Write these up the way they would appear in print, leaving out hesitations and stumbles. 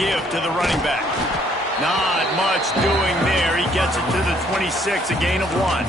give to the running back. Not much doing there. He gets it to the 26, a gain of 1.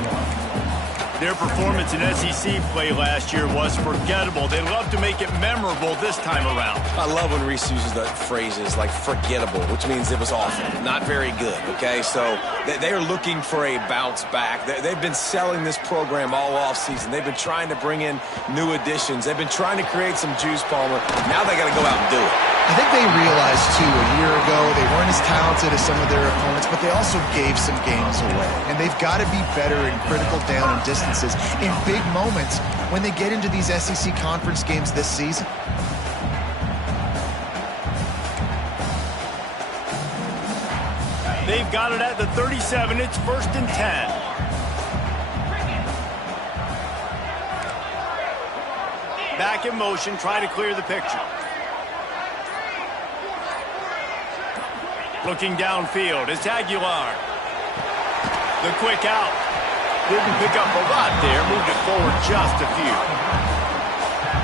Their performance in SEC play last year was forgettable. They love to make it memorable this time around. I love when Reese uses the phrases like forgettable, which means it was awful, not very good, okay? So they are looking for a bounce back. They've been selling this program all offseason. They've been trying to bring in new additions. They've been trying to create some juice, Palmer. Now they got to go out and do it. I think they realized, too, a year ago they weren't as talented as some of their opponents, but they also gave some games away. And they've got to be better in critical down and distances in big moments when they get into these SEC conference games this season. They've got it at the 37. It's 1st and 10. Back in motion, try to clear the picture. Looking downfield, it's Aguilar. The quick out. Didn't pick up a lot there, moved it forward just a few.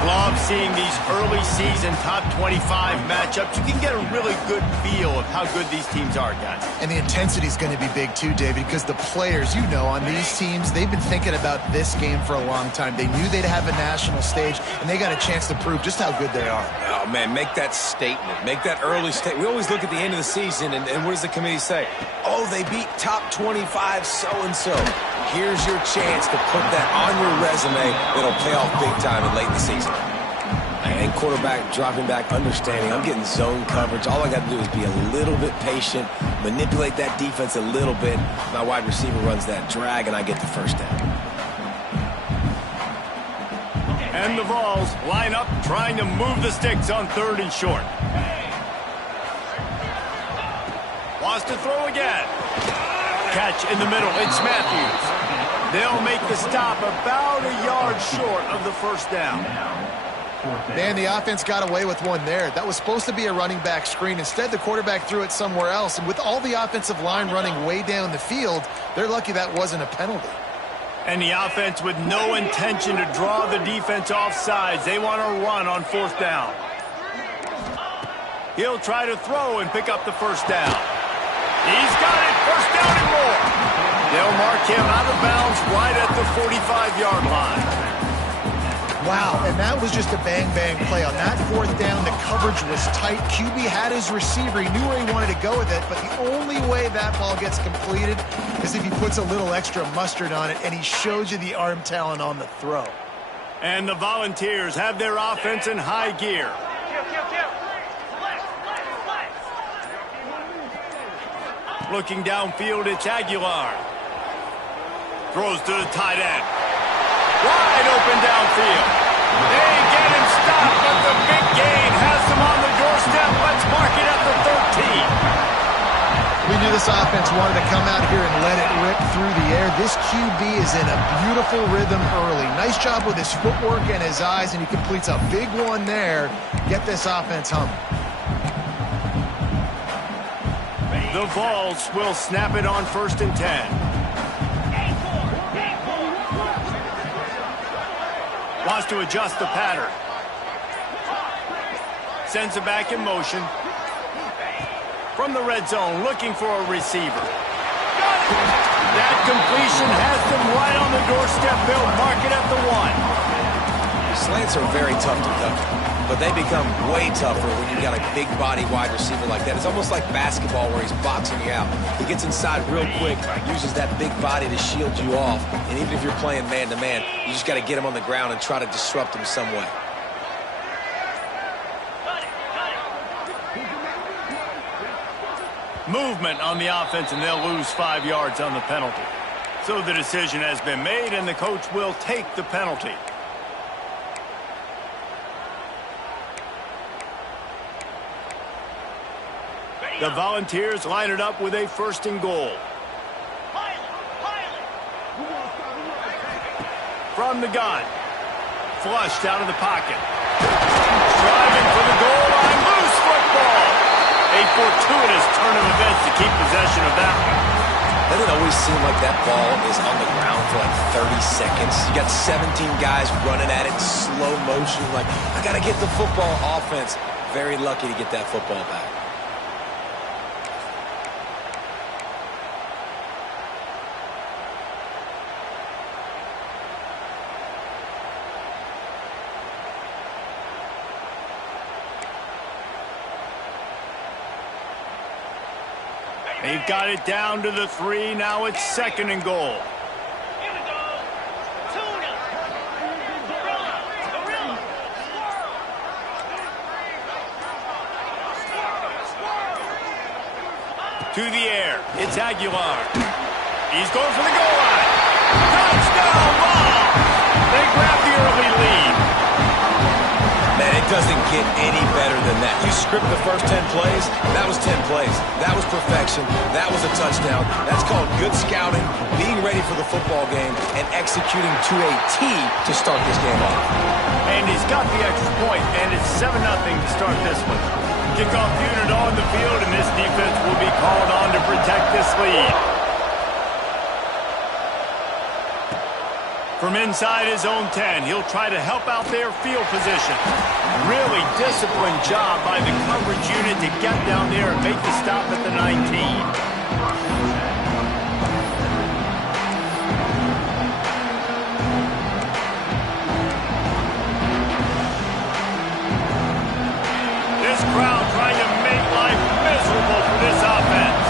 Love seeing these early season top 25 matchups. You can get a really good feel of how good these teams are, guys. And the intensity is going to be big too, David, because the players, you know, on these teams, they've been thinking about this game for a long time. They knew they'd have a national stage, and they got a chance to prove just how good they are. Oh, man, make that statement. Make that early statement. We always look at the end of the season, and what does the committee say? Oh, they beat top 25 so-and-so. Here's your chance to put that on your resume that'll pay off big time in late in the season. And quarterback dropping back, understanding I'm getting zone coverage. All I got to do is be a little bit patient, manipulate that defense a little bit. My wide receiver runs that drag, and I get the first down. And the Vols line up, trying to move the sticks on 3rd and short. Wants to throw again. Catch in the middle. It's Matthews. They'll make the stop about a yard short of the first down. Man, the offense got away with one there. That was supposed to be a running back screen. Instead, the quarterback threw it somewhere else. And with all the offensive line running way down the field, they're lucky that wasn't a penalty. And the offense with no intention to draw the defense off sides. They want to run on 4th down. He'll try to throw and pick up the first down. He's got it. First down and more. They'll mark him out of bounds right at the 45-yard line. Wow, and that was just a bang-bang play. On that 4th down, the coverage was tight. QB had his receiver. He knew where he wanted to go with it, but the only way that ball gets completed is if he puts a little extra mustard on it, and he shows you the arm talent on the throw. And the Volunteers have their offense in high gear. Looking downfield, it's Aguilar. Throws to the tight end. Wide open downfield. They get him stopped, but the big gain has them on the doorstep. Let's mark it at the 13. We knew this offense wanted to come out here and let it rip through the air. This QB is in a beautiful rhythm early. Nice job with his footwork and his eyes, and he completes a big one there. Get this offense humming. The Vols will snap it on 1st and 10. Wants to adjust the pattern. Sends it back in motion. From the red zone, looking for a receiver. That completion has them right on the doorstep. They'll mark it at the 1. Slants are very tough to cover, but they become way tougher when you got a big body wide receiver like that. It's almost like basketball where he's boxing you out. He gets inside real quick, uses that big body to shield you off, and even if you're playing man-to-man, you just got to get him on the ground and try to disrupt him some way. Movement on the offense, and they'll lose 5 yards on the penalty. So the decision has been made, and the coach will take the penalty. The Volunteers line it up with a 1st and goal. From the gun. Flushed out of the pocket. Driving for the goal line. Loose football. A fortuitous turn of events to keep possession of that one. Doesn't it always seem like that ball is on the ground for like 30 seconds? You got 17 guys running at it in slow motion. Like, I got to get the football. Offense, very lucky to get that football back. They've got it down to the 3. Now it's 2nd and goal. To the air. It's Aguilar. He's going for the goal line. Touchdown ball. They grab the early lead. Man, it doesn't get any better than that. You script the first 10 plays, that was 10 plays. That was perfection. That was a touchdown. That's called good scouting, being ready for the football game, and executing to a T to start this game off. And he's got the extra point, and it's 7-0 to start this one. Kickoff unit on the field, and this defense will be called on to protect this lead. From inside his own 10, he'll try to help out their field position. Really disciplined job by the coverage unit to get down there and make the stop at the 19. This crowd trying to make life miserable for this offense.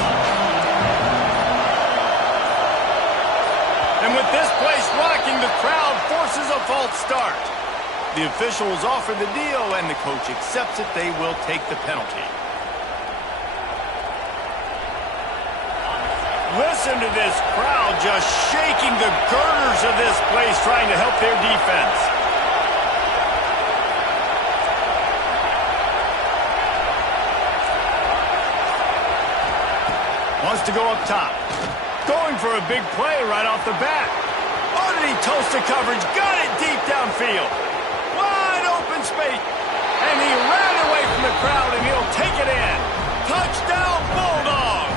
And with this place rocking, the crowd forces a false start. The officials offer the deal, and the coach accepts it. They will take the penalty. Listen to this crowd just shaking the girders of this place, trying to help their defense. Wants to go up top. Going for a big play right off the bat. Oh, did he toast the coverage? Got it deep downfield. Wide open space. And he ran away from the crowd, and he'll take it in. Touchdown, Bulldogs.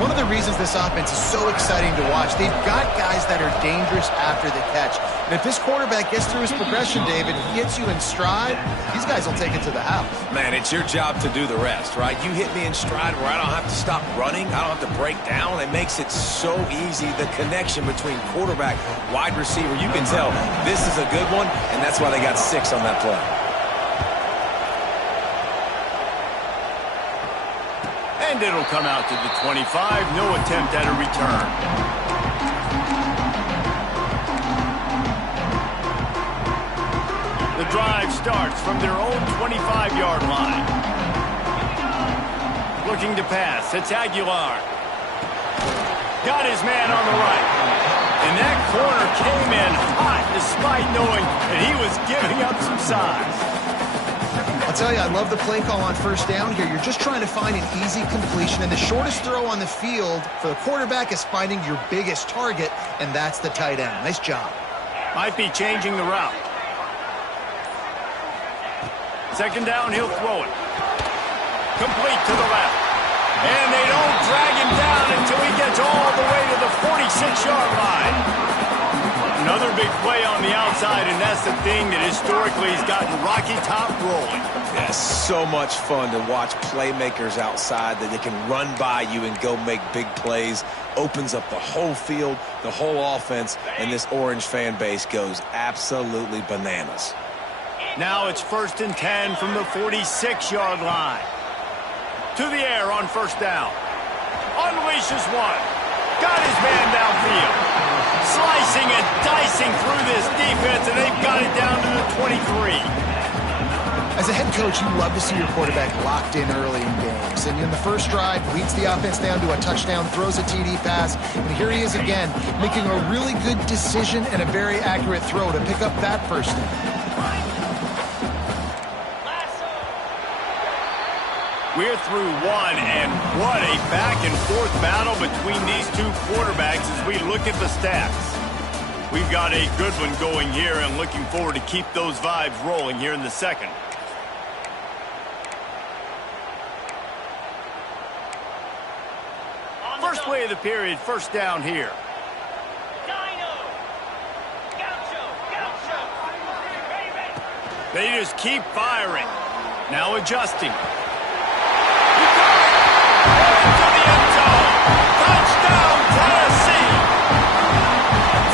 One of the reasons this offense is so exciting to watch, they've got guys that are dangerous after the catch. And if this quarterback gets through his progression, David, he hits you in stride, these guys will take it to the house. Man, it's your job to do the rest, right? You hit me in stride where I don't have to stop running. I don't have to break down. It makes it so easy. The connection between quarterback, wide receiver, you can tell this is a good one, and that's why they got 6 on that play. And it'll come out to the 25. No attempt at a return. The drive starts from their own 25-yard line. Looking to pass. It's Aguilar. Got his man on the right. And that corner came in hot despite knowing that he was giving up some size. I'll tell you, I love the play call on first down here. You're just trying to find an easy completion, and the shortest throw on the field for the quarterback is finding your biggest target, and that's the tight end. Nice job. Might be changing the route. 2nd down, he'll throw it. Complete to the left. And they don't drag him down until he gets all the way to the 46-yard line. Another big play on the outside, and that's the thing that historically has gotten Rocky Top rolling. Yeah, so much fun to watch playmakers outside that they can run by you and go make big plays. Opens up the whole field, the whole offense, and this Orange fan base goes absolutely bananas. Now it's 1st and 10 from the 46-yard line. To the air on first down. Unleashes one. Got his man downfield. Slicing and dicing through this defense, and they've got it down to the 23. As a head coach, you love to see your quarterback locked in early in games. And in the first drive, leads the offense down to a touchdown, throws a TD pass, and here he is again, making a really good decision and a very accurate throw to pick up that first down. We're through one, and what a back-and-forth battle between these two quarterbacks as we look at the stats. We've got a good one going here, and looking forward to keep those vibes rolling here in the second. First play of the period, first down here. They just keep firing. Now adjusting.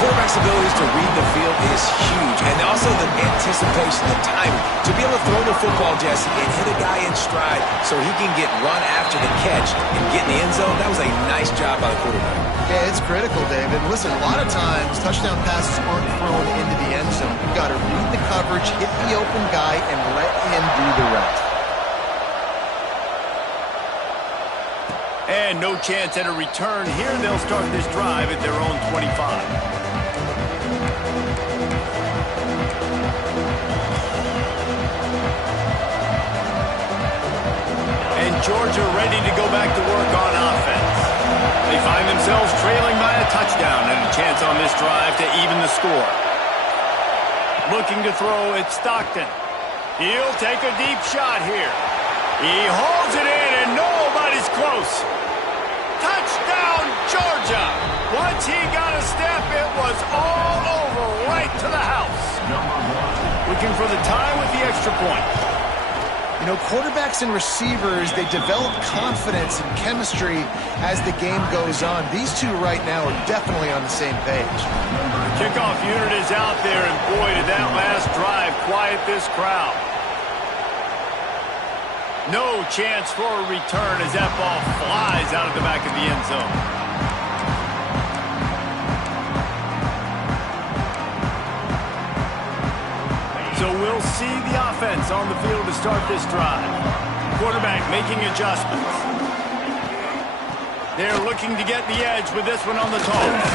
Quarterback's abilities to read the field is huge, and also the anticipation, the timing. To be able to throw the football, Jesse, and hit a guy in stride so he can get run after the catch and get in the end zone, that was a nice job by the quarterback. Yeah, it's critical, David. Listen, a lot of times touchdown passes aren't thrown into the end zone. You've got to read the coverage, hit the open guy, and let him do the rest. And no chance at a return here. They'll start this drive at their own 25. Georgia ready to go back to work on offense. They find themselves trailing by a touchdown and a chance on this drive to even the score. Looking to throw, it's Stockton. He'll take a deep shot here. He holds it in and nobody's close. Touchdown, Georgia! Once he got a step, it was all over right to the house. Looking for the tie with the extra point. You know, quarterbacks and receivers, they develop confidence and chemistry as the game goes on. These two right now are definitely on the same page. Kickoff unit is out there, and boy, did that last drive quiet this crowd. No chance for a return as that ball flies out of the back of the end zone. So we'll see the offense on the field to start this drive. Quarterback making adjustments. They're looking to get the edge with this one on the toss.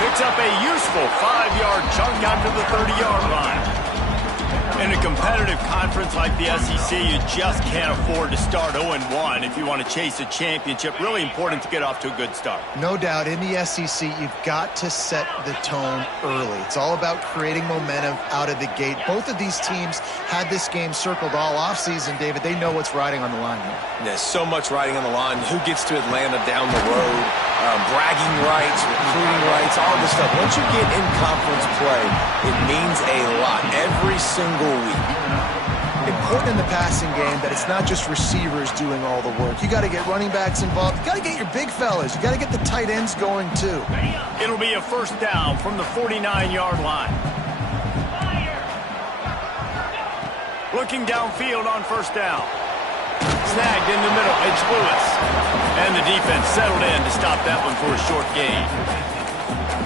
Picks up a useful 5-yard chunk out to the 30-yard line. In a competitive conference like the SEC, you just can't afford to start 0-1 if you want to chase a championship. Really important to get off to a good start. No doubt, in the SEC, you've got to set the tone early. It's all about creating momentum out of the gate. Both of these teams had this game circled all offseason, David. They know what's riding on the line here. There's so much riding on the line. Who gets to Atlanta down the road? Bragging rights, recruiting rights, all this stuff. Once you get in conference play, it means a lot every single week. Important in the passing game that it's not just receivers doing all the work. You got to get running backs involved. You got to get your big fellas. You got to get the tight ends going too. It'll be a first down from the 49-yard line. Looking downfield on first down. Snagged in the middle. It's Lewis. And the defense settled in to stop that one for a short gain.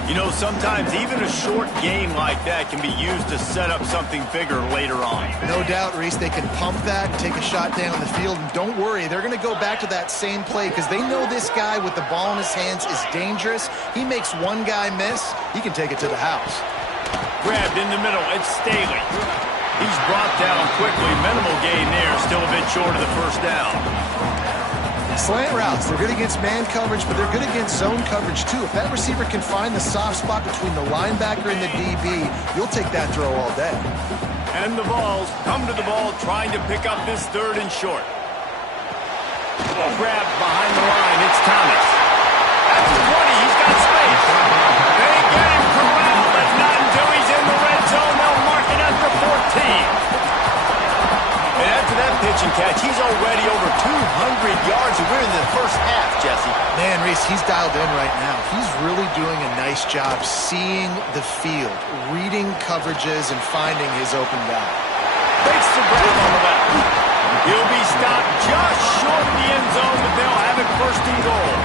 You know, sometimes even a short game like that can be used to set up something bigger later on. No doubt, Reese, they can pump that, take a shot down the field, and don't worry, they're going to go back to that same play because they know this guy with the ball in his hands is dangerous. He makes one guy miss, he can take it to the house. Grabbed in the middle, it's Staley. He's brought down quickly. Minimal gain there, still a bit short of the first down. Slant routes, they're good against man coverage, but they're good against zone coverage too. If that receiver can find the soft spot between the linebacker and the DB, you'll take that throw all day. And the Vols come to the ball trying to pick up this third and short. Grabbed behind the line, it's Thomas. At the 20, he's got space. They get him corralled, but not until he's in the red zone. They'll mark it at the 14. And after that pitch and catch, he's already over 200 yards, and we're in the first half, Jesse. Man, Reese, he's dialed in right now. He's really doing a nice job seeing the field, reading coverages, and finding his open guy. Fakes the grab on the left. He'll be stopped just short of the end zone, but they'll have it first and goal.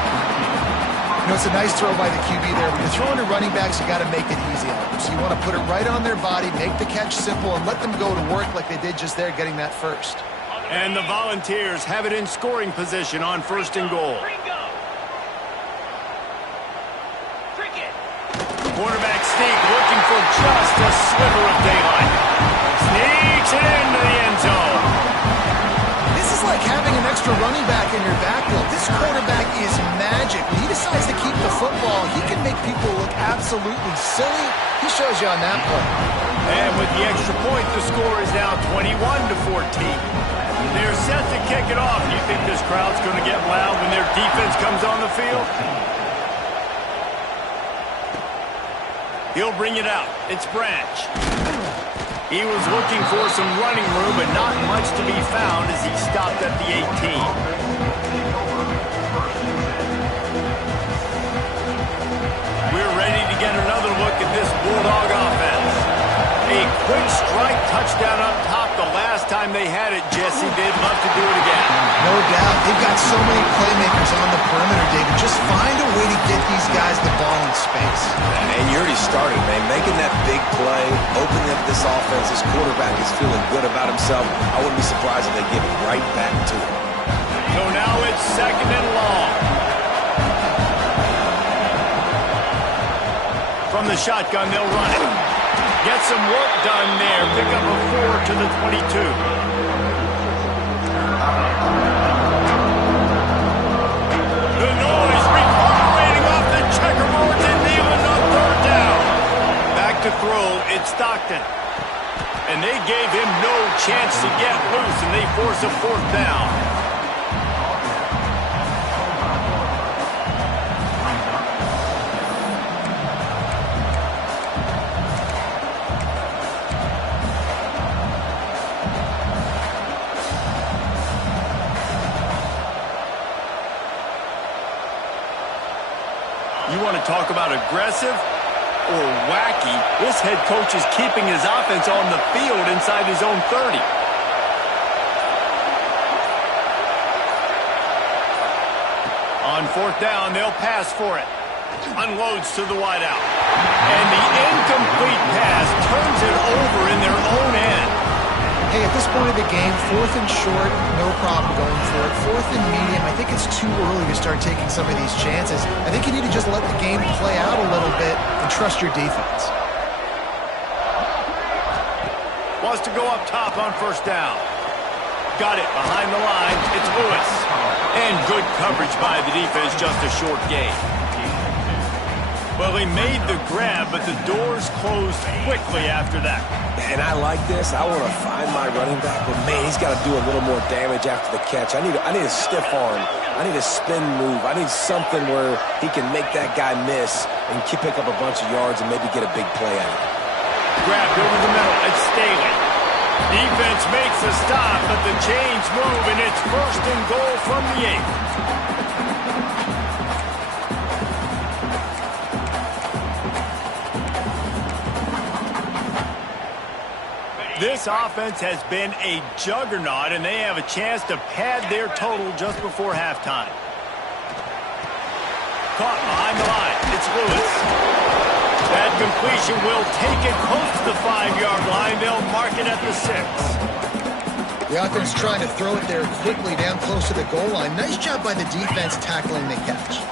You know, it's a nice throw by the QB there. When you're throwing to running backs, you got to make it easy on them. So you want to put it right on their body, make the catch simple, and let them go to work like they did just there, getting that first. And the Volunteers have it in scoring position on first and goal. Quarterback sneak looking for just a sliver of daylight. Sneaks it into the end zone. This is like having an extra running back in your backfield. This quarterback is magic. When he decides to keep the football, he can make people look absolutely silly. He shows you on that play. And with the extra point, the score is now 21-14. They're set to kick it off. You think this crowd's going to get loud when their defense comes on the field? He'll bring it out. It's Branch. He was looking for some running room, but not much to be found as he stopped at the 18. We're ready to get another look at this Bulldog offense. A quick strike touchdown up top. The the last time they had it, Jesse. They'd love to do it again. No doubt. They've got so many playmakers on the perimeter, David. Just find a way to get these guys the ball in space. And you already started, man. Making that big play, opening up this offense. This quarterback is feeling good about himself. I wouldn't be surprised if they give it right back to him. So now it's 2nd and long. From the shotgun, they'll run it. Get some work done there. Pick up a 4 to the 22. The noise reverberating off the checkerboards and Nealon on 3rd down. Back to throw, it's Stockton. And they gave him no chance to get loose, and they force a 4th down. You want to talk about aggressive or wacky? This head coach is keeping his offense on the field inside his own 30. On 4th down, they'll pass for it. Unloads to the wideout. And the incomplete pass turns it over in their own end. Hey, at this point of the game, 4th and short, no problem going for it. 4th and medium, I think it's too early to start taking some of these chances. I think you need to just let the game play out a little bit and trust your defense. Wants to go up top on 1st down. Got it behind the line. It's Lewis. And good coverage by the defense, just a short gain. Well, he made the grab, but the doors closed quickly after that. And I like this. I want to find my running back, but man, he's got to do a little more damage after the catch. I need a stiff arm. I need a spin move. I need something where he can make that guy miss and pick up a bunch of yards and maybe get a big play out of it. Grabbed over the middle. It's Staley. Defense makes a stop, but the chains move, and it's 1st and goal from the 8. This offense has been a juggernaut, and they have a chance to pad their total just before halftime. Caught behind the line. It's Lewis. That completion will take it close to the 5-yard line. They'll mark it at the 6. The offense trying to throw it there quickly down close to the goal line. Nice job by the defense tackling the catch.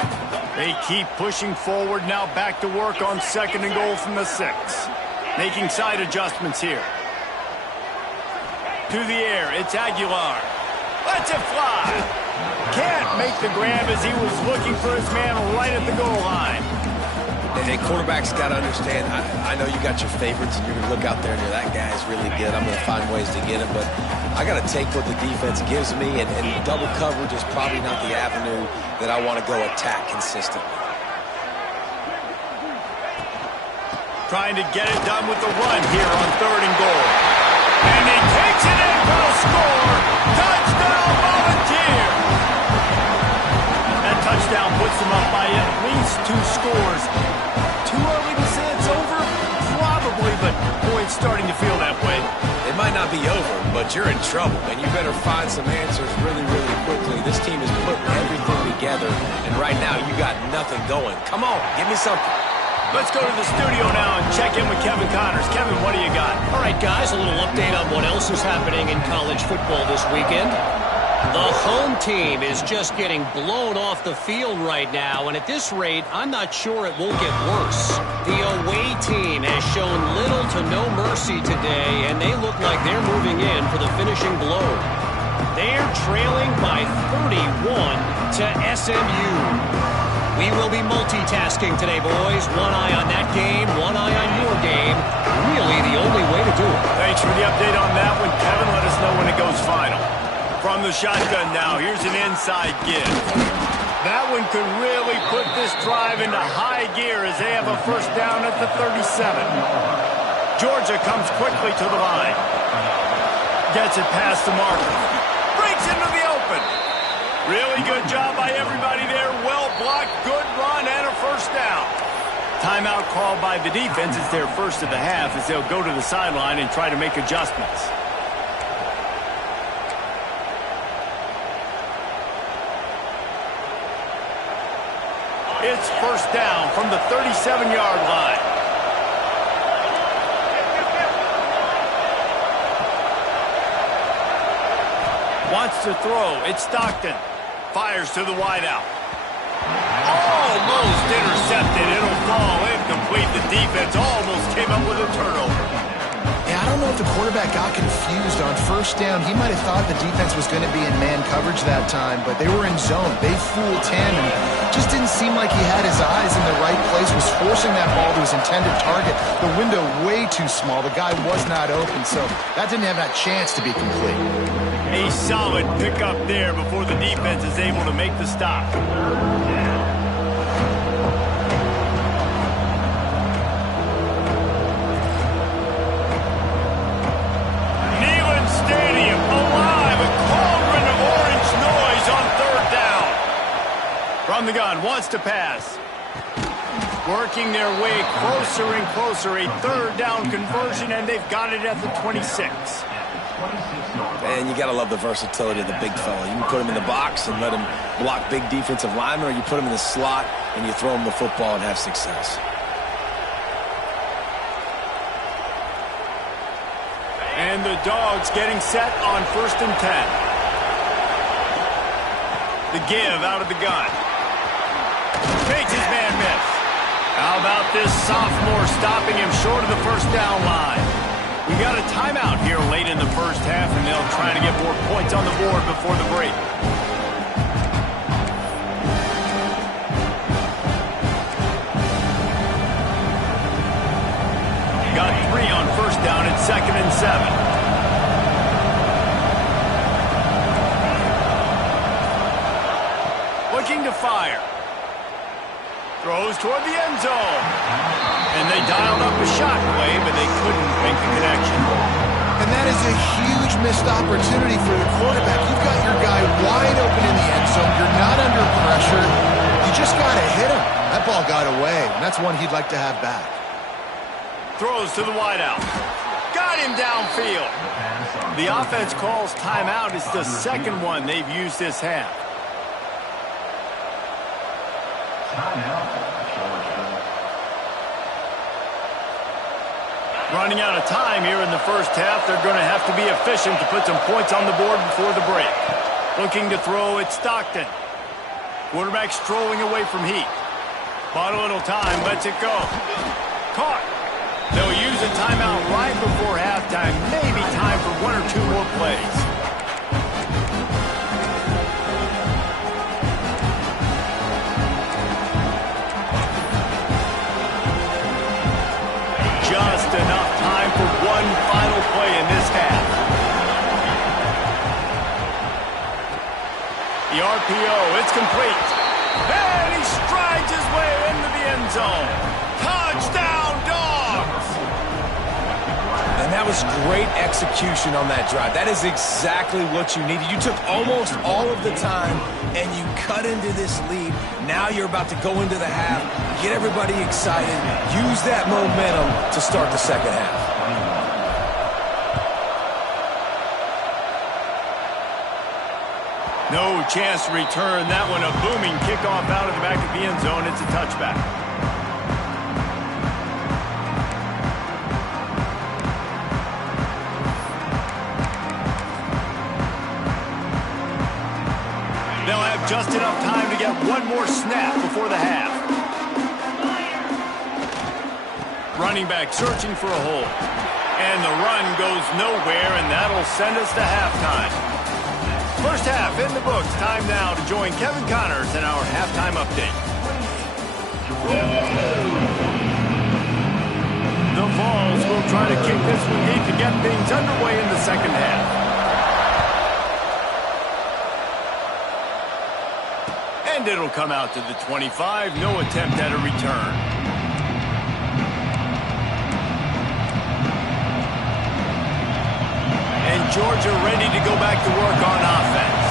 They keep pushing forward. Now back to work on 2nd and goal from the 6. Making side adjustments here. To the air, it's Aguilar. Lets it fly. Can't make the grab as he was looking for his man right at the goal line. Hey, quarterback's got to understand, I know you got your favorites, and you're going to look out there and you're, that guy's really good. I'm going to find ways to get him, but I got to take what the defense gives me, and double coverage is probably not the avenue that I want to go attack consistently. Trying to get it done with the run here on 3rd and goal. And he takes it in for a score. Touchdown, Volunteer. That touchdown puts them up by at least 2 scores. Too early to say it's over? Probably, but boy, it's starting to feel that way. It might not be over, but you're in trouble, and you better find some answers really, really quickly. This team is putting everything together, and right now you got nothing going. Come on, give me something. Let's go to the studio now and check in with Kevin Connors. Kevin, what do you got? All right, guys, a little update on what else is happening in college football this weekend. The home team is just getting blown off the field right now, and at this rate, I'm not sure it won't get worse. The away team has shown little to no mercy today, and they look like they're moving in for the finishing blow. They're trailing by 31 to SMU. We will be multitasking today, boys. One eye on that game, one eye on your game. Really the only way to do it. Thanks for the update on that one, Kevin. Let us know when it goes final. From the shotgun now, here's an inside give. That one could really put this drive into high gear as they have a 1st down at the 37. Georgia comes quickly to the line. Gets it past the marker. Breaks into the open. Really good job by everybody there. Well blocked, good run, and a 1st down. Timeout called by the defense. It's their first of the half as they'll go to the sideline and try to make adjustments. It's first down from the 37-yard line. Wants to throw. It's Stockton. Fires to the wideout. Almost intercepted. It'll fall incomplete. The defense almost came up with a turnover. Yeah, I don't know if the quarterback got confused on first down. He might have thought the defense was going to be in man coverage that time, but they were in zone. They fooled him, and just didn't seem like he had his eyes in the right place, was forcing that ball to his intended target. The window way too small. The guy was not open, so that didn't have that chance to be complete. A solid pickup there before the defense is able to make the stop. Stadium alive, a cauldron of orange noise on third down. From the gun, wants to pass. Working their way closer and closer, a third down conversion, and they've got it at the 26. And you got to love the versatility of the big fella. You can put him in the box and let him block big defensive linemen, or you put him in the slot and you throw him the football and have success. And the Dogs getting set on 1st and 10. The give out of the gun. Takes his man miss. How about this sophomore stopping him short of the first down line? We got a timeout here late in the first half, and they'll try to get more points on the board before the break. Got 3 on first down at 2nd and 7. Looking to fire. Throws toward the end zone. And they dialed up a shot play, but they couldn't make the connection. And that is a huge missed opportunity for the quarterback. You've got your guy wide open in the end zone. You're not under pressure. You just got to hit him. That ball got away, and that's one he'd like to have back. Throws to the wideout. Got him downfield. The offense calls timeout. It's the second one they've used this half. Running out of time here in the first half. They're going to have to be efficient to put some points on the board before the break. Looking to throw, it's Stockton. Quarterback strolling away from heat. Bought a little time, lets it go. Caught. They'll use a timeout right before halftime. Maybe time for 1 or 2 more plays. Just enough time for one final play in this half. The RPO, it's complete. And he strides his way into the end zone. Touchdown, Dogs! And that was great execution on that drive. That is exactly what you needed. You took almost all of the time, and you cut into this lead. Now you're about to go into the half, get everybody excited, use that momentum to start the second half. No chance to return that one. A booming kickoff out of the back of the end zone. It's a touchback. They'll have just enough time to get one more snap before the half. Running back searching for a hole. And the run goes nowhere, and that'll send us to halftime. First half in the books. Time now to join Kevin Connors in our halftime update. The Vols will try to kick this one deep to get things underway in the second half. And it'll come out to the 25. No attempt at a return. And Georgia ready to go back to work on offense.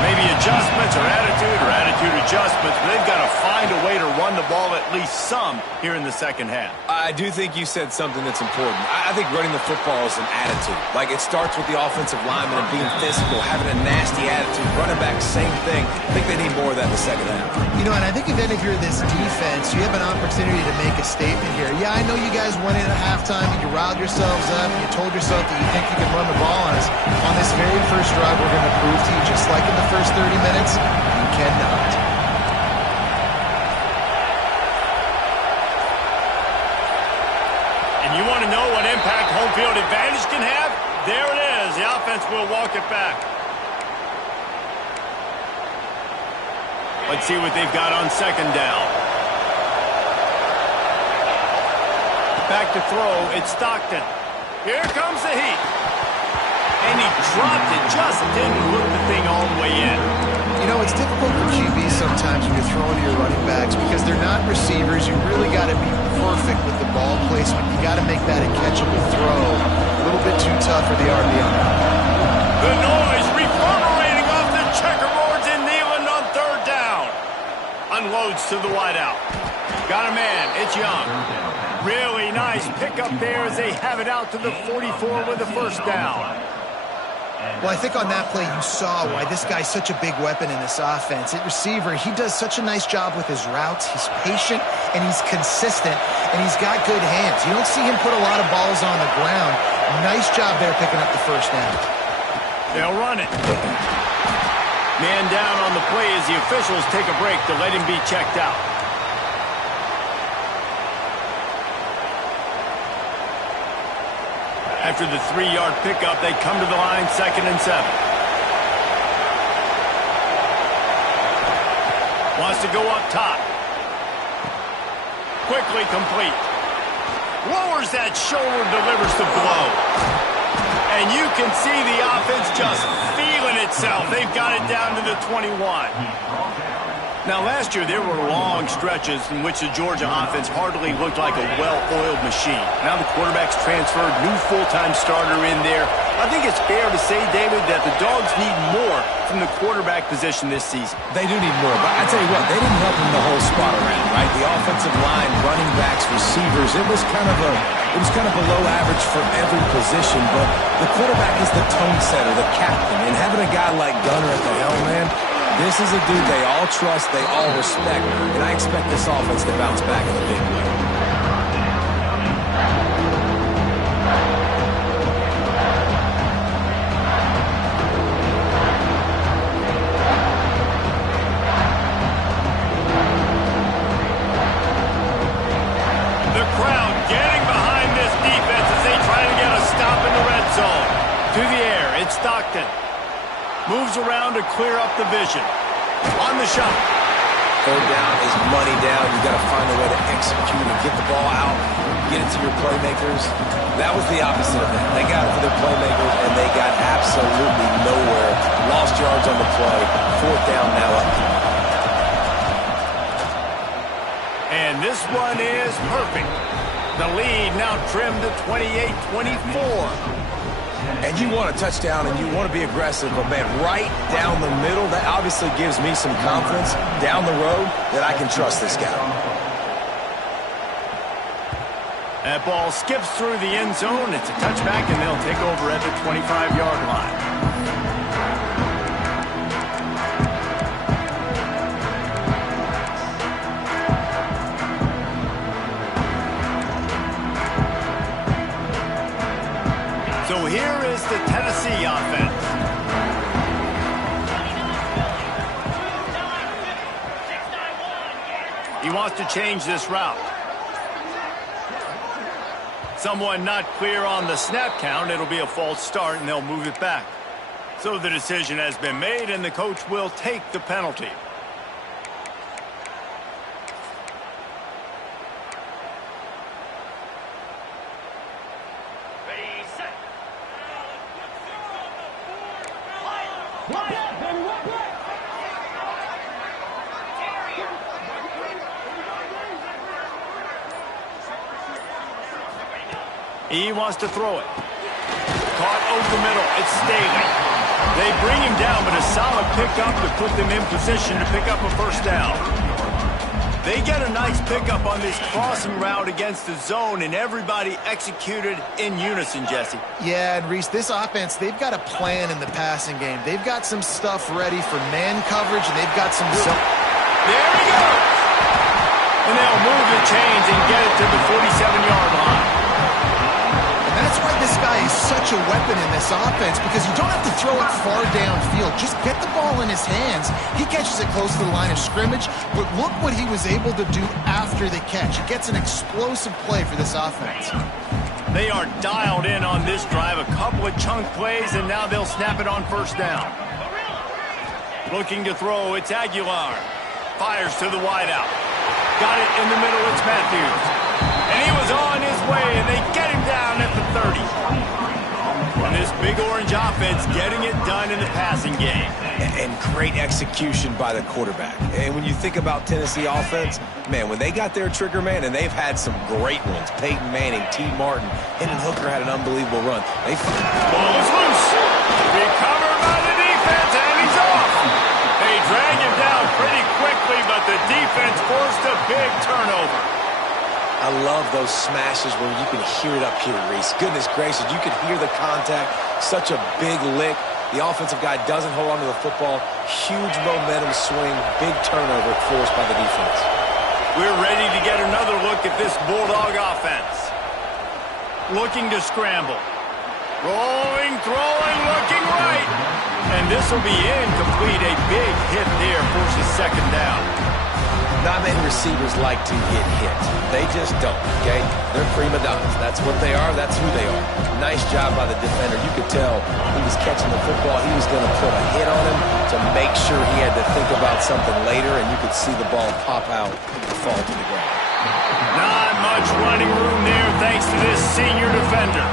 Maybe adjustments or attitude adjustments, but they've got to find a way to run the ball at least some here in the second half. I do think you said something that's important. I think running the football is an attitude. Like, it starts with the offensive lineman and being physical, having a nasty attitude. Running back, same thing. I think they need more of that in the second half. You know, and I think if any of you're this defense, you have an opportunity to make a statement here. Yeah, I know you guys went in at halftime and you riled yourselves up and you told yourself that you think you can run the ball on us. On this very first drive, we're going to prove to you, just like in the first 30 minutes, you cannot. You want to know what impact home field advantage can have? There it is. The offense will walk it back. Let's see what they've got on second down. Back to throw. It's Stockton. Here comes the heat. And he dropped it. Just didn't look the thing all the way in. You know, it's difficult for QBs sometimes when you're throwing to your running backs because they're not receivers. You really got to be perfect with the ball placement. You got to make that a catchable throw. A little bit too tough for the RB on that. The noise reverberating off the checkerboards in Neyland on third down. Unloads to the wideout. Got a man. It's Young. Really nice pickup there as they have it out to the 44 with the first down. Well, I think on that play you saw why this guy's such a big weapon in this offense. At receiver, he does such a nice job with his routes. He's patient, and he's consistent, and he's got good hands. You don't see him put a lot of balls on the ground. Nice job there picking up the first down. They'll run it. Man down on the play as the officials take a break to let him be checked out. After the 3-yard pickup, they come to the line, 2nd and 7. Wants to go up top. Quickly complete. Lowers that shoulder, delivers the blow. And you can see the offense just feeling itself. They've got it down to the 21. Now, last year, there were long stretches in which the Georgia offense hardly looked like a well-oiled machine. Now the quarterback's transferred, new full-time starter in there. I think it's fair to say, David, that the Dogs need more from the quarterback position this season. They do need more, but I tell you what, they didn't help him the whole spot around, right? The offensive line, running backs, receivers, it was kind of below average for every position, but the quarterback is the tone setter, the captain, and having a guy like Gunner at the helm, man, this is a dude they all trust, they all respect, and I expect this offense to bounce back in a big way. The crowd getting behind this defense as they try to get a stop in the red zone. To the air, it's Stockton. Moves around to clear up the vision. On the shot. Third down is money down. You got to find a way to execute and get the ball out, get it to your playmakers. That was the opposite of that. They got it to their playmakers, and they got absolutely nowhere. Lost yards on the play. Fourth down now up. And this one is perfect. The lead now trimmed to 28-24. And you want a touchdown and you want to be aggressive, but, man, right down the middle, that obviously gives me some confidence down the road that I can trust this guy. That ball skips through the end zone. It's a touchback, and they'll take over at the 25-yard line. So here is the Tennessee offense. He wants to change this route. Someone not clear on the snap count. It'll be a false start, and they'll move it back. So the decision has been made, and the coach will take the penalty. He wants to throw it. Caught over the middle. It's Staley. They bring him down, but a solid pickup to put them in position to pick up a first down. They get a nice pickup on this crossing route against the zone, and everybody executed in unison, Jesse. Yeah, and Reese, this offense, they've got a plan in the passing game. They've got some stuff ready for man coverage, and they've got some zone. There he goes! And they'll move the chains and get it to the 47-yard line. That's why this guy is such a weapon in this offense, because you don't have to throw it far downfield. Just get the ball in his hands. He catches it close to the line of scrimmage, but look what he was able to do after the catch. He gets an explosive play for this offense. They are dialed in on this drive. A couple of chunk plays, and now they'll snap it on first down. Looking to throw, it's Aguilar. Fires to the wideout. Got it in the middle, it's Matthews. And he was on his way, and they get him down at the 30. And this big orange offense getting it done in the passing game. And great execution by the quarterback. And when you think about Tennessee offense, man, when they got their trigger man, and they've had some great ones. Peyton Manning, T. Martin, Hendon Hooker had an unbelievable run. Ball is loose. Recovered by the defense, and he's off. They drag him down pretty quickly, but the defense forced a big turnover. I love those smashes where you can hear it up here, Reese. Goodness gracious, you can hear the contact. Such a big lick. The offensive guy doesn't hold on to the football. Huge momentum swing. Big turnover forced by the defense. We're ready to get another look at this Bulldog offense. Looking to scramble. Rolling, throwing, looking right. And this will be incomplete. A big hit there forces second down. Not many receivers like to get hit. They just don't, okay? They're prima donnas. That's what they are. That's who they are. Nice job by the defender. You could tell he was catching the football. He was going to put a hit on him to make sure he had to think about something later, and you could see the ball pop out and fall to the ground. Not much running room there thanks to this senior defender.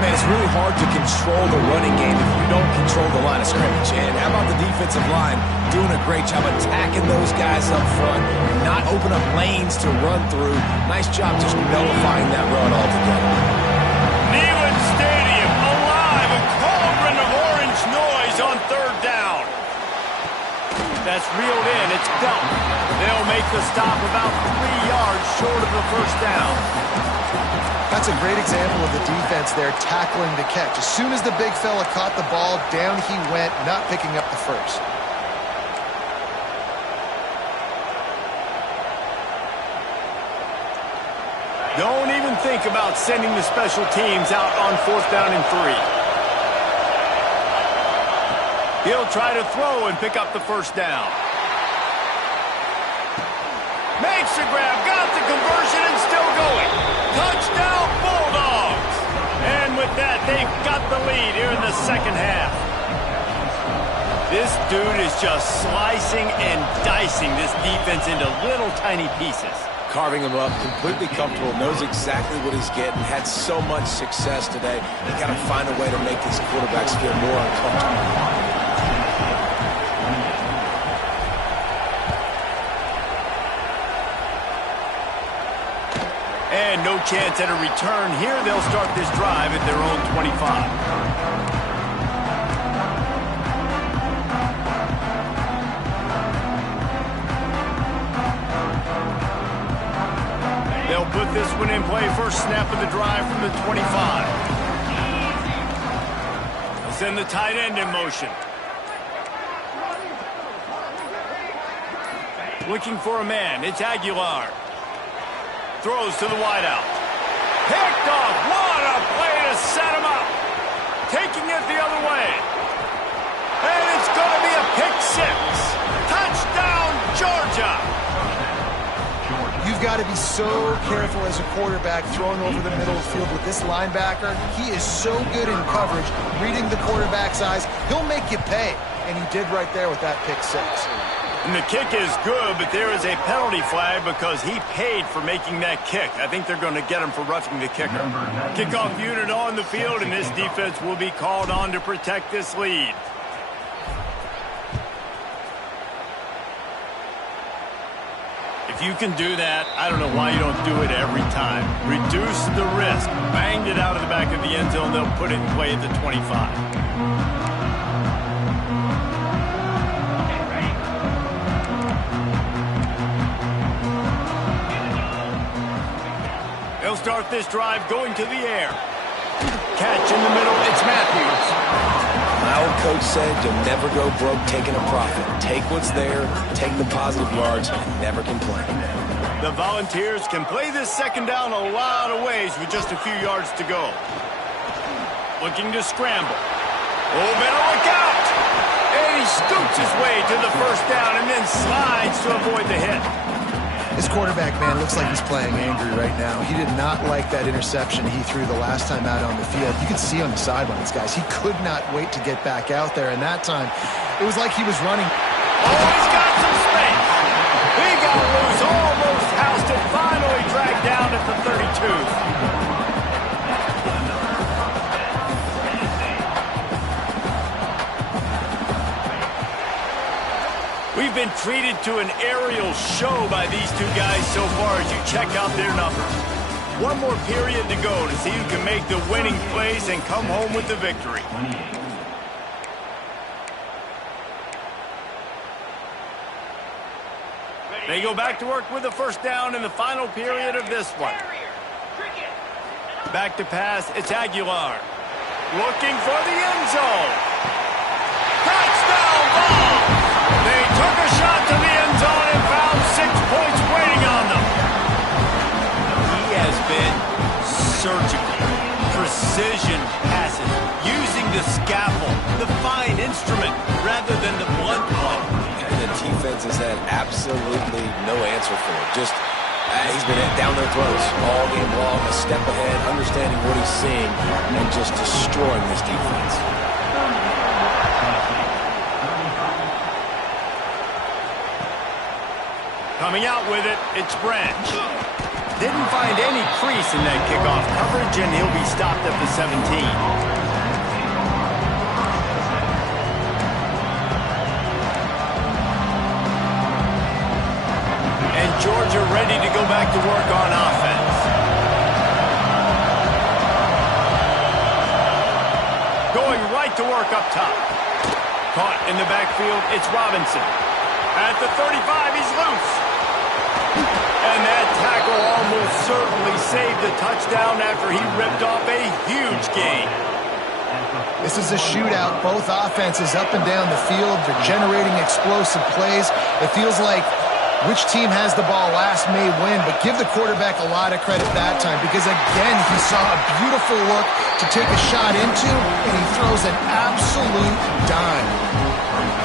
Man, it's really hard to control the running game if you don't control the line of scrimmage. And how about the defensive line doing a great job attacking those guys up front, not open up lanes to run through. Nice job just nullifying that run altogether. Neyland Stadium alive, a cauldron of orange noise on third down. That's reeled in, it's Belt. They'll make the stop about 3 yards short of the first down. That's a great example of the defense there tackling the catch. As soon as the big fella caught the ball, down he went, not picking up the first. Don't even think about sending the special teams out on fourth down and 3. He'll try to throw and pick up the first down. Makes the grab, got the conversion, and still going. Touchdown, Bulldogs! And with that, they've got the lead here in the second half. This dude is just slicing and dicing this defense into little tiny pieces. Carving him up, completely comfortable, knows exactly what he's getting, had so much success today. You got to find a way to make these quarterbacks feel more uncomfortable. And no chance at a return here. They'll start this drive at their own 25. They'll put this one in play. First snap of the drive from the 25. They'll send the tight end in motion. Looking for a man. It's Aguilar. Throws to the wideout. Picked off. What a play to set him up. Taking it the other way. And it's going to be a pick six. Touchdown, Georgia. You've got to be so careful as a quarterback throwing over the middle of the field with this linebacker. He is so good in coverage, reading the quarterback's eyes. He'll make you pay. And he did right there with that pick six. And the kick is good, but there is a penalty flag because he paid for making that kick. I think they're going to get him for roughing the kicker. Kickoff unit on the field, and this defense will be called on to protect this lead. If you can do that, I don't know why you don't do it every time. Reduce the risk. Banged it out of the back of the end zone. They'll put it in play at the 25. start this drive going to the air. Catch in the middle, it's Matthews. My old coach said you'll never go broke taking a profit. Take what's there, take the positive yards, and never complain. The Volunteers can play this second down a lot of ways with just a few yards to go. Looking to scramble. Oh, better look out! And he scoots his way to the first down and then slides to avoid the hit. This quarterback, man, looks like he's playing angry right now. He did not like that interception he threw the last time out on the field. You could see on the sidelines, guys. He could not wait to get back out there, and that time, it was like he was running. Oh, he's got some space. He got loose, almost housed it, finally dragged down at the 32. We've been treated to an aerial show by these two guys so far as you check out their numbers. One more period to go to see who can make the winning plays and come home with the victory. They go back to work with the first down in the final period of this one. Back to pass, it's Aguilar. Looking for the end zone. Touchdown ball! They took a shot to the end zone and found 6 points waiting on them. He has been surgical, precision passes, using the scaffold, the fine instrument, rather than the blunt one. And the defense has had absolutely no answer for it. Just, he's been down their throats all game long, a step ahead, understanding what he's seeing, and just destroying this defense. Coming out with it, it's Branch. Didn't find any crease in that kickoff coverage, and he'll be stopped at the 17. And Georgia ready to go back to work on offense. Going right to work up top. Caught in the backfield, it's Robinson. At the 35, he's loose. And that tackle almost certainly saved a touchdown after he ripped off a huge gain. This is a shootout. Both offenses up and down the field. They're generating explosive plays. It feels like which team has the ball last may win, but give the quarterback a lot of credit that time because, again, he saw a beautiful look to take a shot into, and he throws an absolute dime.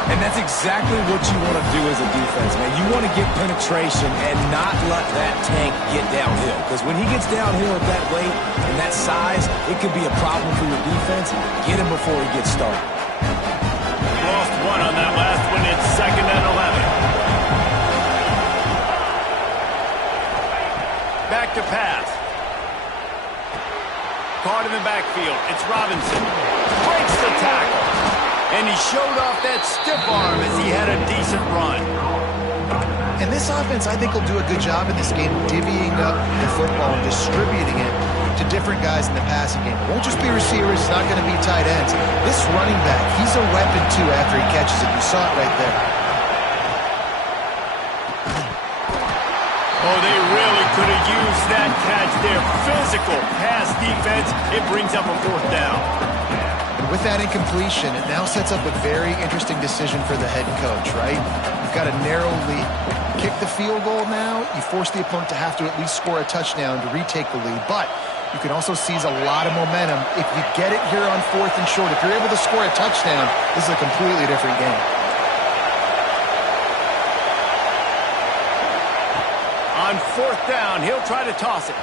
And that's exactly what you want to do as a defense, man. You want to get penetration and not let that tank get downhill. Because when he gets downhill at that weight and that size, it could be a problem for your defense. Get him before he gets started. Lost one on that last one. It's 2nd and 11. Back to pass. Caught in the backfield. It's Robinson. Breaks the tackle. And he showed off that stiff arm as he had a decent run. And this offense, I think, will do a good job in this game divvying up the football and distributing it to different guys in the passing game. It won't just be receivers. It's not going to be tight ends. This running back, he's a weapon, too, after he catches it. You saw it right there. Oh, they really could have used that catch there. Physical pass defense. It brings up a 4th down. With that incompletion, it now sets up a very interesting decision for the head coach, right? You've got a narrow lead. Kick the field goal now, you force the opponent to have to at least score a touchdown to retake the lead. But you can also seize a lot of momentum. If you get it here on 4th and short, if you're able to score a touchdown, this is a completely different game. On 4th down, he'll try to toss it.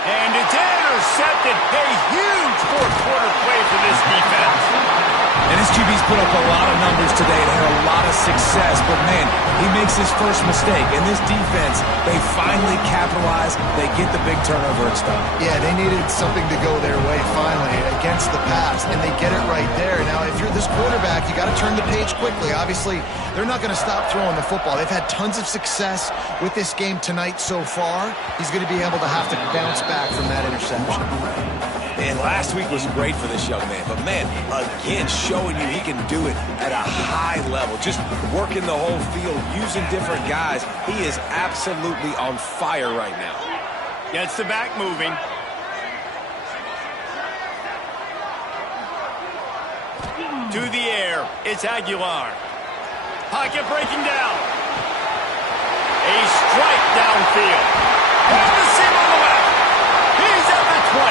And it's intercepted. A huge 4th quarter play for this defense. And his QB's put up a lot of numbers today and had a lot of success. But, man, he makes his first mistake. And this defense, they finally capitalize. They get the big turnover and stuff. Yeah, they needed something to go their way finally against the pass, and they get it right there. Now, if you're this quarterback, you got to turn the page quickly. Obviously, they're not going to stop throwing the football. They've had tons of success with this game tonight so far. He's going to be able to have to bounce back from that interception. And last week was great for this young man. But, man, again, showing you he can do it at a high level. Just working the whole field, using different guys. He is absolutely on fire right now. Gets the back moving. To the air. It's Aguilar. Pocket breaking down. A strike downfield. And the seam on the left. He's at the 20.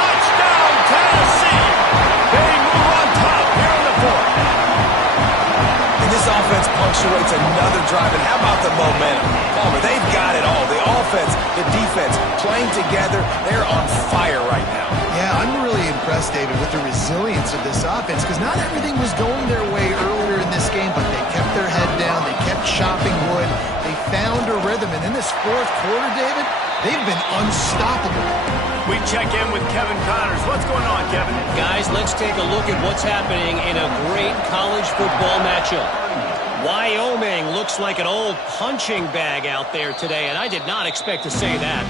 Touchdown, Tennessee. They move on top here in the fourth. And this offense punctuates another drive. And how about the momentum? Palmer, they've got it all. The offense, the defense, playing together. They're on fire right now. Yeah, I'm really impressed, David, with the resilience of this offense because not everything was going their way earlier in this game, but they kept their head down. They kept chopping wood. They found a rhythm. And in this fourth quarter, David, they've been unstoppable. We check in with Kevin Connors. What's going on, Kevin? Guys, let's take a look at what's happening in a great college football matchup. Wyoming looks like an old punching bag out there today, and I did not expect to say that.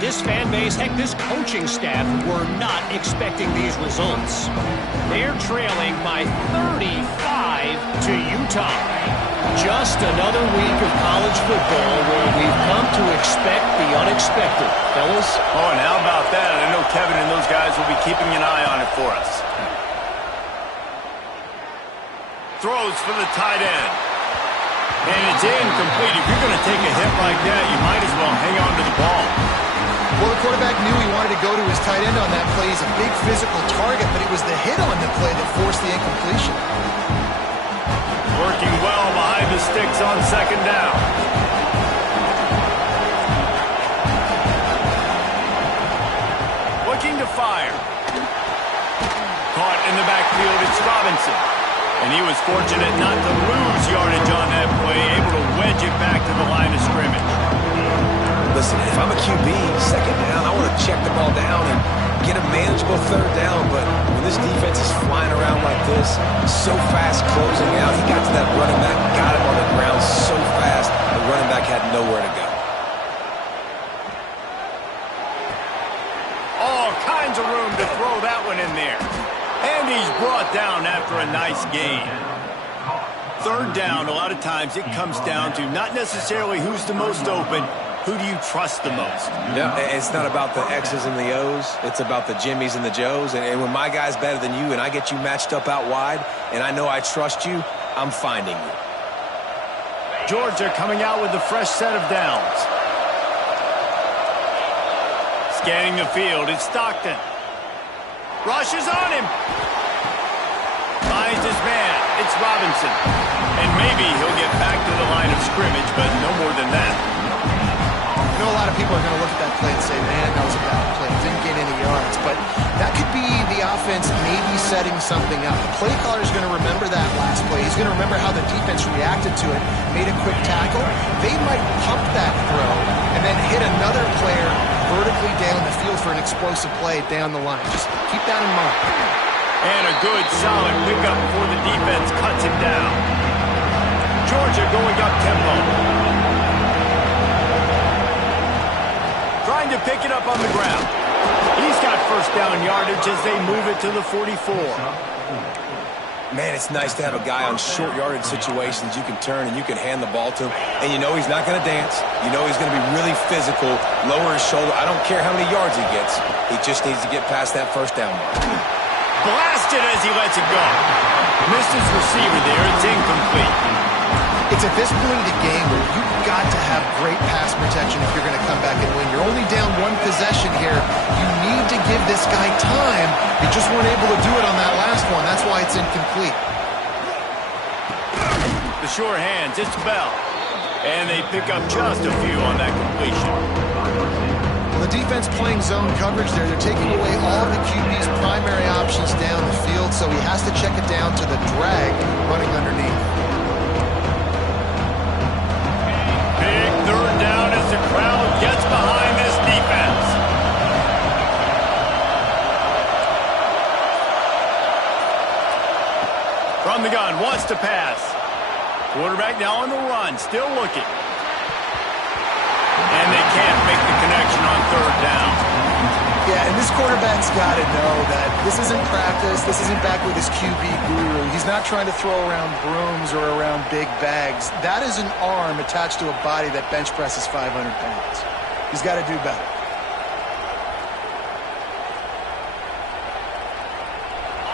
This fan base, heck, this coaching staff were not expecting these results. They're trailing by 35 to Utah. Just another week of college football where we've come to expect the unexpected. Fellas? Oh, and how about that? I know Kevin and those guys will be keeping an eye on it for us. Throws for the tight end. And it's incomplete. If you're going to take a hit like that, you might as well hang on to the ball. Well, the quarterback knew he wanted to go to his tight end on that play. He's a big physical target, but it was the hit on the play that forced the incompletion. Working well behind the sticks on second down. Looking to fire. Caught in the backfield, it's Robinson. And he was fortunate not to lose yardage on that play, able to wedge it back to the line of scrimmage. Listen, if I'm a QB, second down, I want to check the ball down and get a manageable third down. But when this defense is flying around like this, so fast closing out, he got to that running back, got him on the ground so fast, the running back had nowhere to go. All kinds of room to throw that one in there. And he's brought down after a nice gain. Third down, a lot of times it comes down to not necessarily who's the most open, who do you trust the most? Yeah, it's not about the X's and the O's. It's about the Jimmies and the Joes. And when my guy's better than you and I get you matched up out wide and I know I trust you, I'm finding you. Georgia coming out with a fresh set of downs. Scanning the field, it's Stockton. Rushes on him. Finds his man. It's Robinson. And maybe he'll get back to the line of scrimmage, but no more than that. I know a lot of people are going to look at that play and say, man, that was a bad play. Didn't get any yards. But that could be the offense maybe setting something up. The play caller is going to remember that last play. He's going to remember how the defense reacted to it, made a quick tackle. They might pump that throw and then hit another player vertically down the field for an explosive play down the line. Just keep that in mind. And a good, solid pickup before the defense cuts him down. Georgia going up tempo. Trying to pick it up on the ground. He's got first down yardage as they move it to the 44. Man, it's nice to have a guy on short yardage situations you can turn and you can hand the ball to him. And you know he's not going to dance. You know he's going to be really physical, lower his shoulder. I don't care how many yards he gets. He just needs to get past that first down mark. Blasted as he lets it go. Missed his receiver there. It's incomplete. It's at this point of the game where you've got to have great pass protection if you're going to come back and win. You're only down one possession here. You need to give this guy time. They just weren't able to do it on that last one. That's why it's incomplete. The sure hands, it's Bell. And they pick up just a few on that completion. Well, the defense playing zone coverage there. They're taking away all the QB's primary options down the field, so he has to check it down to the drag running underneath. Big third down as the crowd gets behind this defense. From the gun, wants to pass. Quarterback now on the run, still looking. And they can't make the connection on third down. Yeah, and this quarterback's got to know that this isn't practice. This isn't back with his QB guru. He's not trying to throw around brooms or around big bags. That is an arm attached to a body that bench presses 500 pounds. He's got to do better.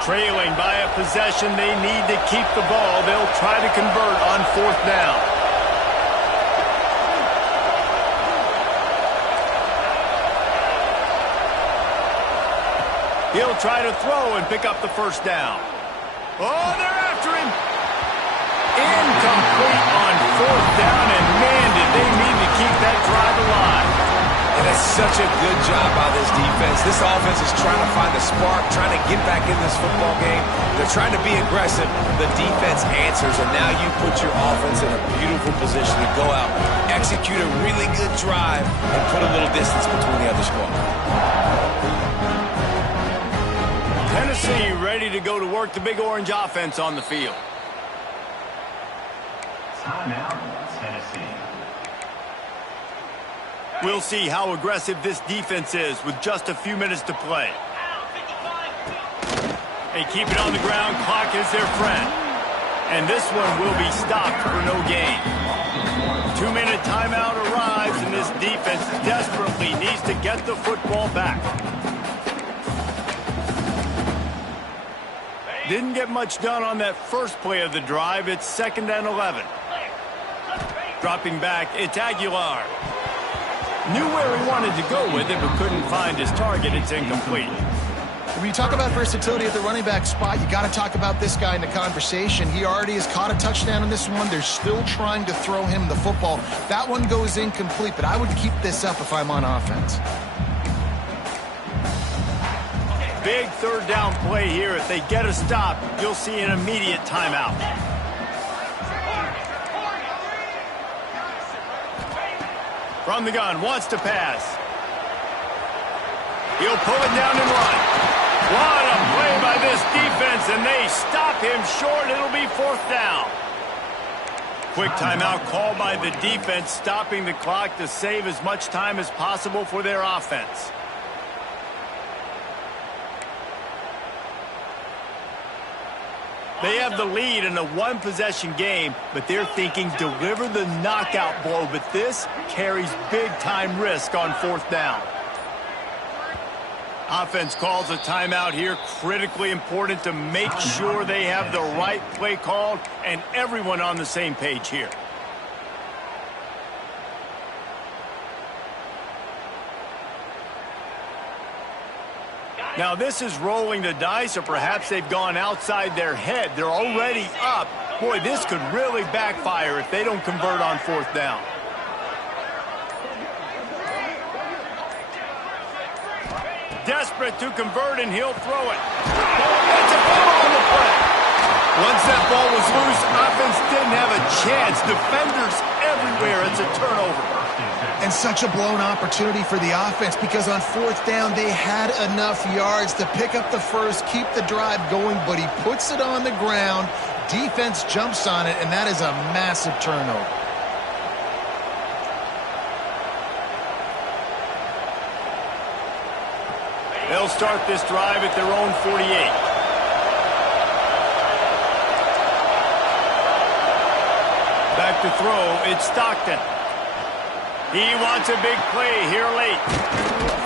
Trailing by a possession, they need to keep the ball. They'll try to convert on 4th down. He'll try to throw and pick up the 1st down. Oh, they're after him. Incomplete on 4th down, and man, did they need to keep that drive alive. And it's such a good job by this defense. This offense is trying to find a spark, trying to get back in this football game. They're trying to be aggressive. The defense answers, and now you put your offense in a beautiful position to go out, execute a really good drive, and put a little distance between the other squad. Tennessee ready to go to work the Big Orange offense on the field. Timeout, Tennessee. We'll see how aggressive this defense is with just a few minutes to play. They keep it on the ground. Clock is their friend. And this one will be stopped for no gain. 2-minute timeout arrives, and this defense desperately needs to get the football back. Didn't get much done on that first play of the drive. It's 2nd and 11. Dropping back, it's Aguilar. Knew where he wanted to go with it, but couldn't find his target. It's incomplete. When you talk about versatility at the running back spot, you got to talk about this guy in the conversation. He already has caught a touchdown in this one. They're still trying to throw him the football. That one goes incomplete, but I would keep this up if I'm on offense. Big 3rd down play here. If they get a stop, you'll see an immediate timeout. From the gun, wants to pass. He'll pull it down and run. What a play by this defense, and they stop him short. It'll be 4th down. Quick timeout called by the defense, stopping the clock to save as much time as possible for their offense. They have the lead in a 1-possession game, but they're thinking deliver the knockout blow, but this carries big-time risk on 4th down. Offense calls a timeout here, critically important to make sure they have the right play called and everyone on the same page here. Now, this is rolling the dice, or perhaps they've gone outside their head. They're already up. Boy, this could really backfire if they don't convert on 4th down. Desperate to convert, and he'll throw it. That's a ball on the play. Once that ball was loose, offense didn't have a chance. Defenders everywhere. It's a turnover. And such a blown opportunity for the offense because on 4th down, they had enough yards to pick up the first, keep the drive going, but he puts it on the ground. Defense jumps on it, and that is a massive turnover. They'll start this drive at their own 48. Back to throw, it's Stockton. He wants a big play here late.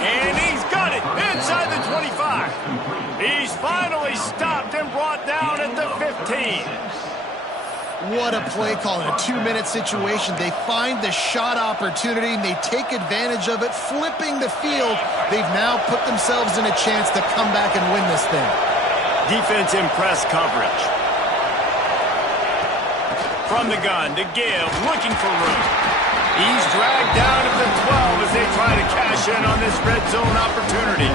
And he's got it inside the 25. He's finally stopped and brought down at the 15. What a play call in a 2-minute situation. They find the shot opportunity, and they take advantage of it, flipping the field. They've now put themselves in a chance to come back and win this thing. Defense in press coverage. From the gun to give, looking for room. He's dragged down at the 12 as they try to cash in on this red zone opportunity.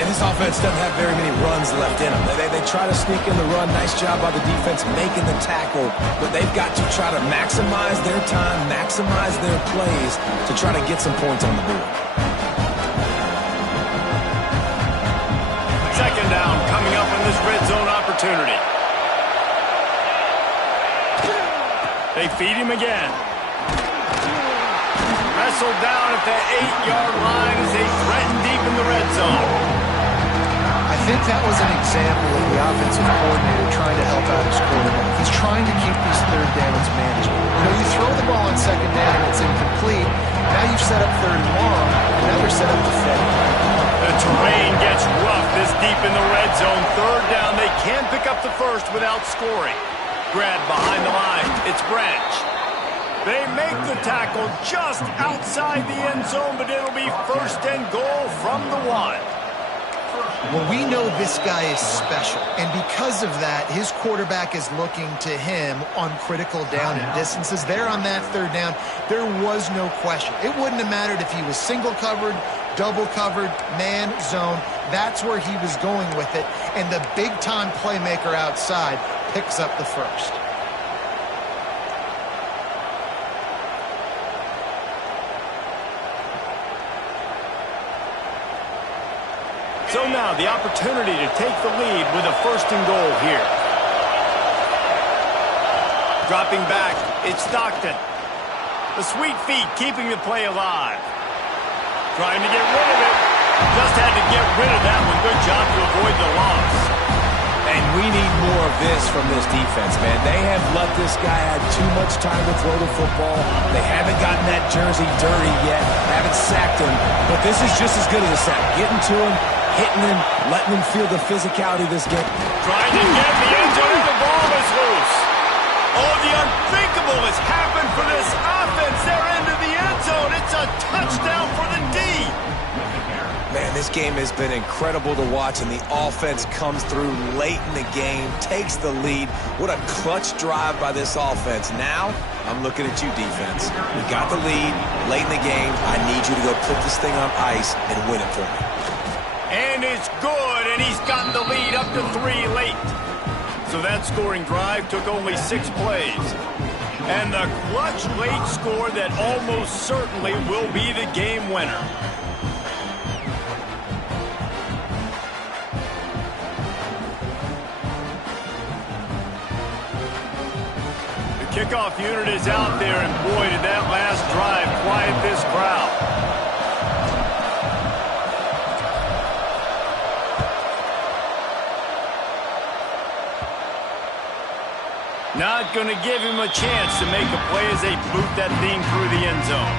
And this offense doesn't have very many runs left in them. They try to sneak in the run. Nice job by the defense making the tackle. But they've got to try to maximize their time, maximize their plays to try to get some points on the board. 2nd down coming up on this red zone opportunity. They feed him again. Wrestled down at the 8-yard line as they threaten deep in the red zone. I think that was an example of the offensive coordinator trying to help out his quarterback. He's trying to keep these third downs manageable. You know, you throw the ball on second down and it's incomplete. Now you've set up third and long, and now you're set up to fail. The terrain gets rough this deep in the red zone. Third down, they can pick up the first without scoring. Grab behind the line. It's Branch. They make the tackle just outside the end zone, but it'll be first and goal from the 1. Well, we know this guy is special, and because of that, his quarterback is looking to him on critical down and distances. There on that third down, there was no question. It wouldn't have mattered if he was single covered, double covered, man, zone. That's where he was going with it, and the big-time playmaker outside picks up the first. So now the opportunity to take the lead with a first and goal here. Dropping back, it's Stockton. The sweet feet keeping the play alive. Trying to get rid of it. Just had to get rid of that one. Good job to avoid the loss. And we need more of this from this defense, man. They have let this guy have too much time to throw the football. They haven't gotten that jersey dirty yet. Haven't sacked him. But this is just as good as a sack. Getting to him, hitting him, letting him feel the physicality of this game. Trying to get the end zone. The ball is loose. Oh, the unthinkable has happened for this offense. They're into the end zone. It's a touchdown for the D. Man, this game has been incredible to watch, and the offense comes through late in the game, takes the lead. What a clutch drive by this offense. Now, I'm looking at you, defense. We got the lead late in the game. I need you to go put this thing on ice and win it for me. And it's good, and he's gotten the lead up to 3 late. So that scoring drive took only 6 plays. And the clutch late score that almost certainly will be the game winner. The kickoff unit is out there, and boy, did that last drive quiet this crowd. Not going to give him a chance to make a play as they boot that thing through the end zone.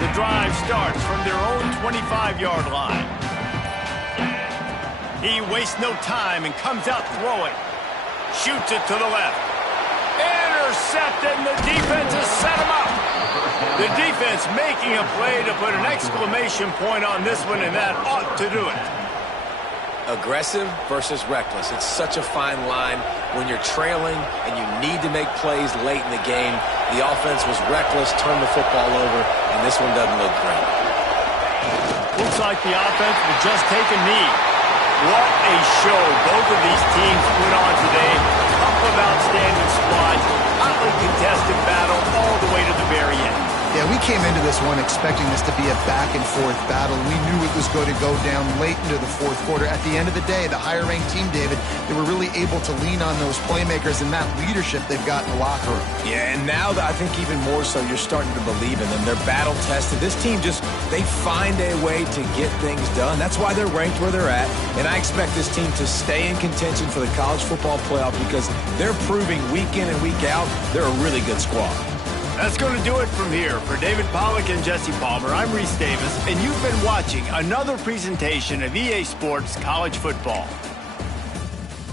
The drive starts from their own 25-yard line. He wastes no time and comes out throwing. Shoots it to the left. Intercepted, and the defense has set him up. The defense making a play to put an exclamation point on this one, and that ought to do it. Aggressive versus reckless. It's such a fine line when you're trailing and you need to make plays late in the game. The offense was reckless, turned the football over, and this one doesn't look great. Looks like the offense will just take a knee. What a show both of these teams put on today. A couple of outstanding squads, hotly contested battle all the way to the very end. Yeah, we came into this one expecting this to be a back-and-forth battle. We knew it was going to go down late into the fourth quarter. At the end of the day, the higher-ranked team, David, they were really able to lean on those playmakers and that leadership they've got in the locker room. Yeah, and now I think even more so, you're starting to believe in them. They're battle-tested. This team they find a way to get things done. That's why they're ranked where they're at. And I expect this team to stay in contention for the college football playoff because they're proving week in and week out they're a really good squad. That's going to do it from here. For David Pollack and Jesse Palmer, I'm Reese Davis, and you've been watching another presentation of EA Sports College Football.